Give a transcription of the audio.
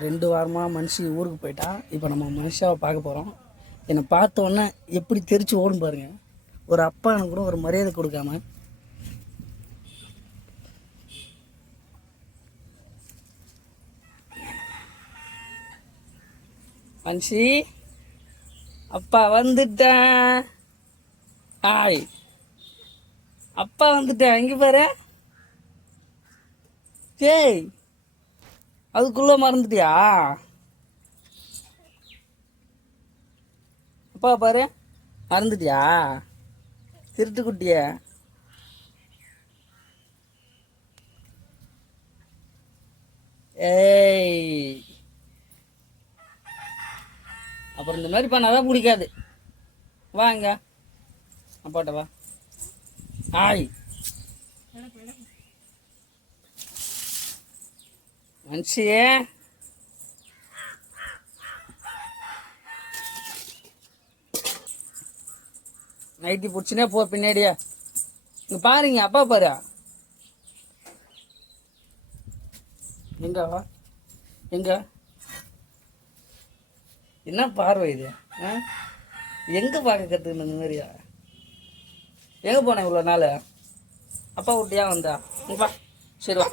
ரெண்டு வாரமாக மனுஷி ஊருக்கு போயிட்டான் இப்போ நம்ம மனுஷாவை பார்க்க போகிறோம் என்னை பார்த்த உடனே எப்படி தெரிச்சு ஓடும் பாருங்கள் ஒரு அப்பா எனக்கு கூட ஒரு மரியாதை கொடுக்காம. மனுஷி அப்பா வந்துட்டேன் ஆய் அப்பா வந்துட்டேன் எங்கே பாரு? ஏய் அதுக்குள்ளே மறந்துட்டியா? அப்பா பாரு மறந்துட்டியா? திருட்டு குட்டிய ஏய். அப்புறம் இந்த மாதிரி பண்ணாதான் பிடிக்காது. வாங்க அப்பாட்ட வா. ஆய். மனுஷியே. நைட்டி பிடிச்சினே போ பின்னாடியே. இங்கே பாருங்க அப்பா பாரு. எங்க? வா எங்க? என்ன பார்வை இது? ஆ? எங்க பார்க்க கற்றுக்கணும் இந்த மாதிரியா? எங்கே போனேன் இவ்வளோ நாள்? அப்பா விட்டியா வந்தா? இங்க வா. சரி வா.